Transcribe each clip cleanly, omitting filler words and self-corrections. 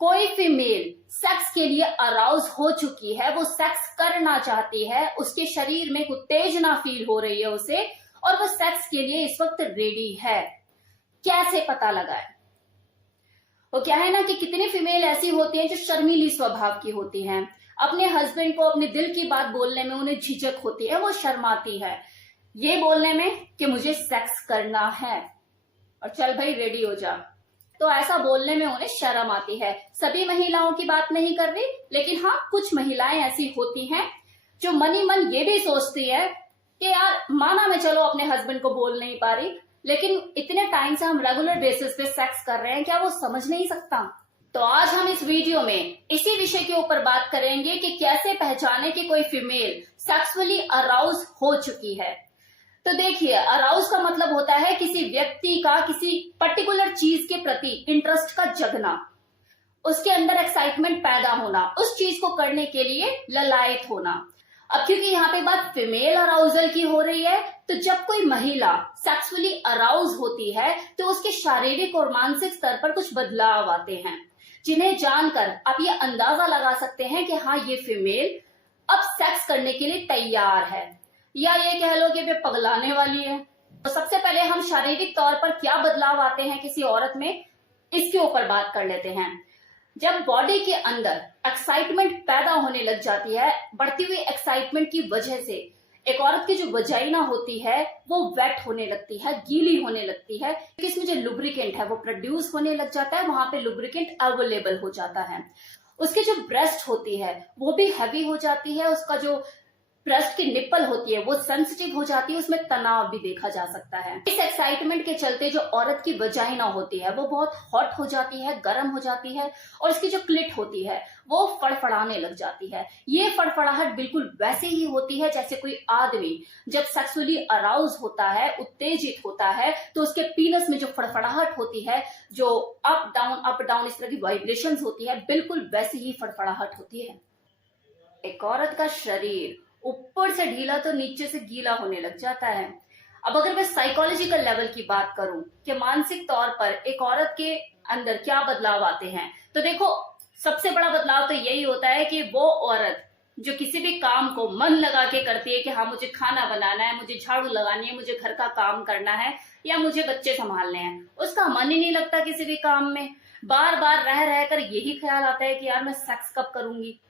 कोई female sex के लिए अराउज हो चुकी है, वो सेक्स करना चाहती है, उसके शरीर में उत्तेजना फील हो रही है उसे, और वो सेक्स के लिए इस वक्त रेडी है, कैसे पता लगाए? वो क्या है ना कि कितनी फीमेल ऐसी होती हैं जो शर्मीली स्वभाव की होती हैं, अपने हस्बैंड को अपने दिल की बात बोलने में उन्हें झिझक होती है, वो शर्माती है ये बोलने में कि मुझे सेक्स करना है और चल भाई रेडी हो जा। तो ऐसा बोलने में उन्हें शर्म आती है। सभी महिलाओं की बात नहीं कर रही, लेकिन हाँ कुछ महिलाएं ऐसी होती हैं जो मन ही मन ये भी सोचती है कि यार माना मैं चलो अपने हस्बैंड को बोल नहीं पा रही, लेकिन इतने टाइम से हम रेगुलर बेसिस पे सेक्स कर रहे हैं, क्या वो समझ नहीं सकता? तो आज हम इस वीडियो में इसी विषय के ऊपर बात करेंगे कि कैसे पहचाने कि कोई फीमेल सेक्सुअली अराउज हो चुकी है। तो देखिए, अराउज का मतलब होता है किसी व्यक्ति का किसी पर्टिकुलर चीज के प्रति इंटरेस्ट का जगना, उसके अंदर एक्साइटमेंट पैदा होना, उस चीज को करने के लिए ललायत होना। अब क्योंकि यहाँ पे बात फीमेल अराउजल की हो रही है, तो जब कोई महिला सेक्सुअली अराउज होती है तो उसके शारीरिक और मानसिक स्तर पर कुछ बदलाव आते हैं, जिन्हें जानकर आप ये अंदाजा लगा सकते हैं कि हाँ ये फीमेल अब सेक्स करने के लिए तैयार है, या ये कह लो कि वे पगलाने वाली है। तो सबसे पहले हम शारीरिक तौर पर क्या बदलाव आते हैं किसी औरत में, इसके ऊपर बात कर लेते हैं। जब बॉडी के अंदर एक्साइटमेंट पैदा होने लग जाती है, बढ़ती हुई एक्साइटमेंट की वजह से एक औरत की जो वजाइना होती है वो वेट होने लगती है, गीली होने लगती है, क्योंकि इसमें जो लुब्रिकेंट है वो प्रोड्यूस होने लग जाता है, वहां पे लुब्रिकेंट अवेलेबल हो जाता है। उसकी जो ब्रेस्ट होती है वो भी हैवी हो जाती है, उसका जो ब्रेस्ट की निप्पल होती है वो सेंसिटिव हो जाती है, उसमें तनाव भी देखा जा सकता है। इस एक्साइटमेंट के चलते जो औरत की वजाइना होती है वो बहुत हॉट हो जाती है, गर्म हो जाती है, और इसकी जो क्लिट होती है वो फड़फड़ाने लग जाती है। ये फड़फड़ाहट बिल्कुल वैसे ही होती है जैसे कोई आदमी जब सेक्सुअली अराउज होता है, उत्तेजित होता है, तो उसके पीनस में जो फड़फड़ाहट होती है, जो अप डाउन इस तरह की वाइब्रेशंस होती है, बिल्कुल वैसी ही फड़फड़ाहट होती है। एक औरत का शरीर ऊपर से ढीला तो नीचे से गीला होने लग जाता है। अब अगर मैं साइकोलॉजिकल लेवल की बात करूं कि मानसिक तौर पर एक औरत के अंदर क्या बदलाव आते हैं, तो देखो सबसे बड़ा बदलाव तो यही होता है कि वो औरत जो किसी भी काम को मन लगा के करती है कि हाँ मुझे खाना बनाना है, मुझे झाड़ू लगानी है, मुझे घर का काम करना है, या मुझे बच्चे संभालने हैं, उसका मन ही नहीं लगता किसी भी काम में। बार बार रह रहकर यही ख्याल आता है कि यार मैं सेक्स कब करूंगी।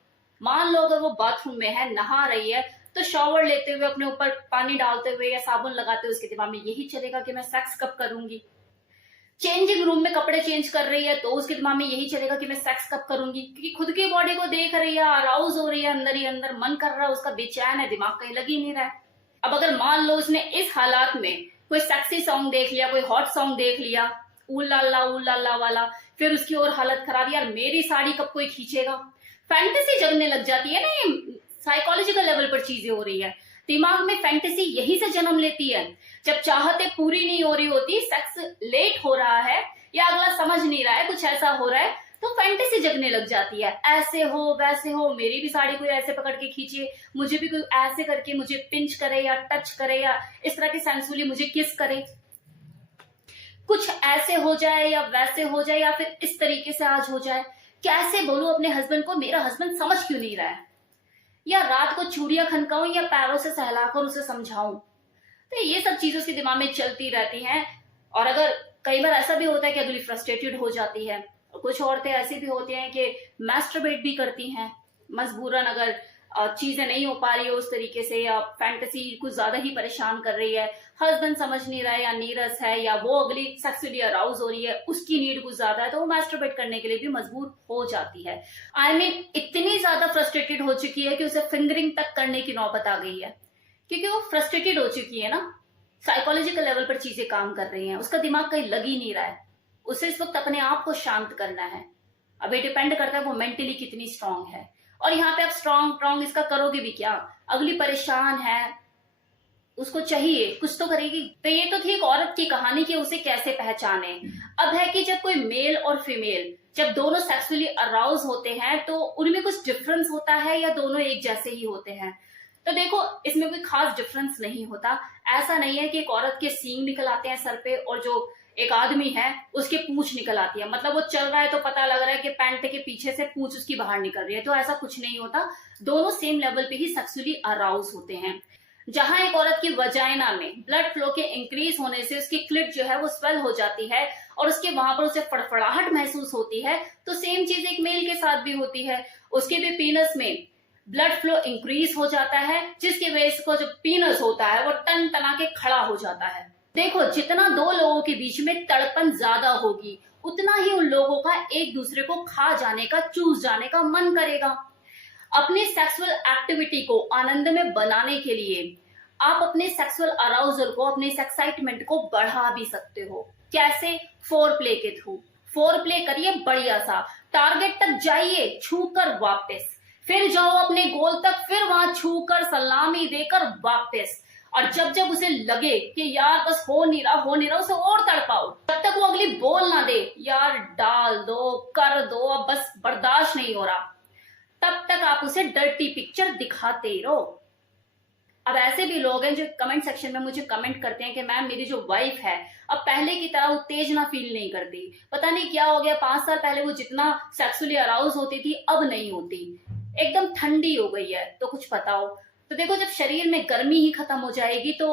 मान लो अगर वो बाथरूम में है, नहा रही है, तो शॉवर लेते हुए, अपने ऊपर पानी डालते हुए या साबुन लगाते हुए उसके दिमाग में यही चलेगा कि मैं सेक्स कब करूंगी। चेंजिंग रूम में कपड़े चेंज कर रही है तो उसके दिमाग में यही चलेगा कि मैं सेक्स कब करूंगी, क्योंकि खुद की बॉडी को देख रही है, अराउज हो रही है, अंदर ही अंदर मन कर रहा है, उसका बेचैन है, दिमाग कहीं लग ही नहीं रहा है। अब अगर मान लो उसने इस हालात में कोई सेक्सी सॉन्ग देख लिया, कोई हॉट सॉन्ग देख लिया, ऊ ला वाला, फिर उसकी और हालत खराब, यार मेरी साड़ी कब कोई खींचेगा, फैंटेसी जगने लग जाती है ना। ये साइकोलॉजिकल लेवल पर चीजें हो रही है, दिमाग में फैंटेसी यही से जन्म लेती है। जब चाहते पूरी नहीं हो रही होती, सेक्स लेट हो रहा है या अगला समझ नहीं रहा है, कुछ ऐसा हो रहा है, तो फैंटेसी जगने लग जाती है, ऐसे हो वैसे हो, मेरी भी साड़ी कोई ऐसे पकड़ के खींचे, मुझे भी कोई ऐसे करके मुझे पिंच करे या टच करे या इस तरह की सेंसुअली मुझे किस करे, कुछ ऐसे हो जाए या वैसे हो जाए या फिर इस तरीके से आज हो जाए। कैसे बोलूं अपने हस्बैंड को, मेरा हस्बैंड समझ क्यों नहीं रहा है, या रात को चूड़ियां खनकाऊं या पैरों से सहलाकर उसे समझाऊं। तो ये सब चीजें उसके दिमाग में चलती रहती हैं। और अगर कई बार ऐसा भी होता है कि अगली फ्रस्ट्रेटेड हो जाती है, और कुछ औरतें ऐसी भी होती हैं कि मैस्टरबेट भी करती हैं मजबूरन, अगर चीजें नहीं हो पा रही है उस तरीके से, या फैंटेसी कुछ ज्यादा ही परेशान कर रही है, हस्बैंड समझ नहीं रहा है या नीरस है, या वो अगली सेक्सुअली अराउज हो रही है, उसकी नीड कुछ ज्यादा है, तो वो मैस्टरबेट करने के लिए भी मजबूर हो जाती है। आई मीन इतनी ज्यादा फ्रस्ट्रेटेड हो चुकी है कि उसे फिंगरिंग तक करने की नौबत आ गई है, क्योंकि वो फ्रस्ट्रेटेड हो चुकी है ना, साइकोलॉजिकल लेवल पर चीजें काम कर रही हैं, उसका दिमाग कहीं लग ही नहीं रहा है, उसे इस वक्त अपने आप को शांत करना है। अब ये डिपेंड करता है वो मेंटली कितनी स्ट्रांग है, और यहाँ पे आप स्ट्रांग इसका करोगे भी क्या, अगली परेशान है, उसको चाहिए कुछ तो करेगी। तो ये तो थी एक औरत की कहानी कि उसे कैसे पहचाने। अब है कि जब कोई मेल और फीमेल जब दोनों सेक्सुअली अराउज होते हैं तो उनमें कुछ डिफरेंस होता है या दोनों एक जैसे ही होते हैं। तो देखो इसमें कोई खास डिफरेंस नहीं होता। ऐसा नहीं है कि एक औरत के सींग निकल आते हैं सर पे और जो एक आदमी है, उसके पूंछ निकल आती है, मतलब वो चल रहा है तो पता लग रहा है कि पैंट के पीछे से पूंछ उसकी बाहर निकल रही है। तो ऐसा कुछ नहीं होता, दोनों सेम लेवल पे ही सेक्सुअली अराउज होते हैं। जहां एक औरत की वजाइना में ब्लड फ्लो के इंक्रीज होने से उसकी क्लिट जो है वो स्वेल हो जाती है और उसके वहां पर उसे फड़फड़ाहट महसूस होती है, तो सेम चीज एक मेल के साथ भी होती है। उसके भी पीनस में ब्लड फ्लो इंक्रीज हो जाता है, जिसकी वजह से जो पीनस होता है वो टन तना के खड़ा हो जाता है। देखो, जितना दो लोगों के बीच में तड़पन ज्यादा होगी, उतना ही उन लोगों का एक दूसरे को खा जाने का, चूस जाने का मन करेगा। अपनी सेक्सुअल एक्टिविटी को आनंद में बनाने के लिए आप अपने सेक्सुअल अराउजल को, अपने एक्साइटमेंट को बढ़ा भी सकते हो। कैसे? फोर प्ले के थ्रू। फोर प्ले करिए बढ़िया सा, टारगेट तक जाइए, छूकर वापस, फिर जाओ अपने गोल तक, फिर वहां छूकर सलामी देकर वापस। और जब जब उसे लगे कि यार बस हो नहीं रहा, उसे और तड़पाओ। जब तक वो अगली बोल ना दे यार डाल दो, कर दो, अब बस बर्दाश्त नहीं हो रहा, तब तक आप उसे डर्टी पिक्चर दिखाते रहो। अब ऐसे भी लोग हैं जो कमेंट सेक्शन में मुझे कमेंट करते हैं कि मैम मेरी जो वाइफ है अब पहले की तरह उत्तेजना फील नहीं करती, पता नहीं क्या हो गया, 5 साल पहले वो जितना सेक्सुअली अराउज होती थी अब नहीं होती, एकदम ठंडी हो गई है। तो कुछ बताओ। तो देखो, जब शरीर में गर्मी ही खत्म हो जाएगी तो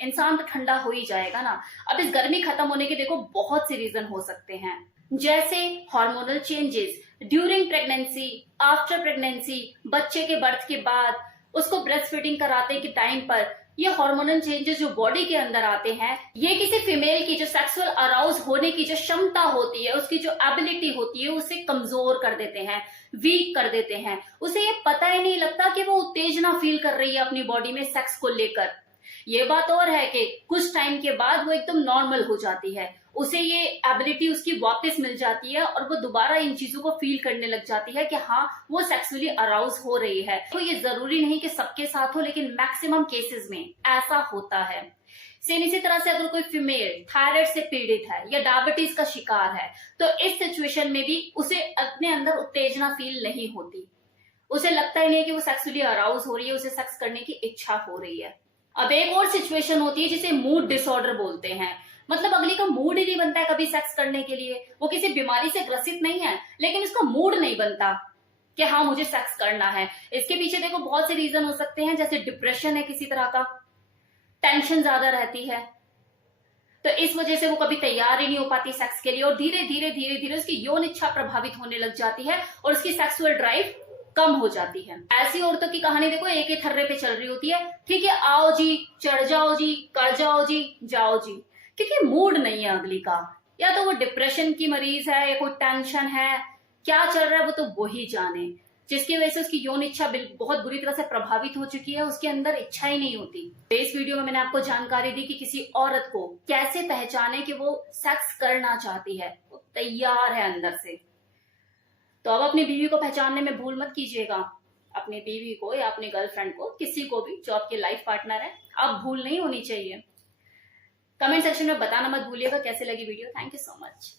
इंसान तो ठंडा हो ही जाएगा ना। अब इस गर्मी खत्म होने के देखो बहुत से रीजन हो सकते हैं, जैसे hormonal changes during pregnancy, after pregnancy, बच्चे के बर्थ के बाद, उसको ब्रेस्ट फीडिंग कराते के टाइम पर ये हार्मोनल चेंजेस जो बॉडी के अंदर आते हैं, ये किसी फीमेल की जो सेक्सुअल अराउज होने की जो क्षमता होती है, उसकी जो एबिलिटी होती है, उसे कमजोर कर देते हैं, वीक कर देते हैं। उसे ये पता ही नहीं लगता कि वो उत्तेजना फील कर रही है अपनी बॉडी में सेक्स को लेकर। ये बात और है कि कुछ टाइम के बाद वो एकदम नॉर्मल हो जाती है, उसे ये एबिलिटी उसकी वापस मिल जाती है और वो दोबारा इन चीजों को फील करने लग जाती है कि हाँ वो सेक्सुअली अराउज हो रही है। तो ये जरूरी नहीं कि सबके साथ हो, लेकिन मैक्सिमम केसेस में ऐसा होता है। सेम इसी तरह से अगर कोई फीमेल थायराइड से पीड़ित है या डायबिटीज का शिकार है, तो इस सिचुएशन में भी उसे अपने अंदर उत्तेजना फील नहीं होती, उसे लगता ही नहीं कि वो सेक्सुअली अराउज हो रही है, उसे सेक्स करने की इच्छा हो रही है। अब एक और सिचुएशन होती है जिसे मूड डिसऑर्डर बोलते हैं, मतलब अगली का मूड ही नहीं बनता है कभी सेक्स करने के लिए। वो किसी बीमारी से ग्रसित नहीं है, लेकिन उसका मूड नहीं बनता कि हाँ मुझे सेक्स करना है। इसके पीछे देखो बहुत से रीजन हो सकते हैं, जैसे डिप्रेशन है किसी तरह का, टेंशन ज्यादा रहती है, तो इस वजह से वो कभी तैयार ही नहीं हो पाती सेक्स के लिए, और धीरे धीरे धीरे धीरे उसकी यौन इच्छा प्रभावित होने लग जाती है और उसकी सेक्सुअल ड्राइव कम हो जाती है। ऐसी औरतों की कहानी देखो एक ही थर्रे पे चल रही होती है, ठीक है आओ जी, चढ़ जाओ जी, कर जाओ जी, जाओ जी, क्योंकि मूड नहीं है अगली का। या तो वो डिप्रेशन की मरीज है या कोई टेंशन है, क्या चल रहा है वो तो वही जाने, जिसकी वजह से उसकी यौन इच्छा बहुत बुरी तरह से प्रभावित हो चुकी है, उसके अंदर इच्छा ही नहीं होती। तो इस वीडियो में मैंने आपको जानकारी दी कि किसी औरत को कैसे पहचाने कि वो सेक्स करना चाहती है, वो तैयार है अंदर से। तो अब अपनी बीवी को पहचानने में भूल मत कीजिएगा, अपनी बीवी को या अपनी गर्लफ्रेंड को, किसी को भी जो आपके लाइफ पार्टनर है, अब भूल नहीं होनी चाहिए। कमेंट सेक्शन में बताना मत भूलिएगा कैसे लगी video. Thank you so much.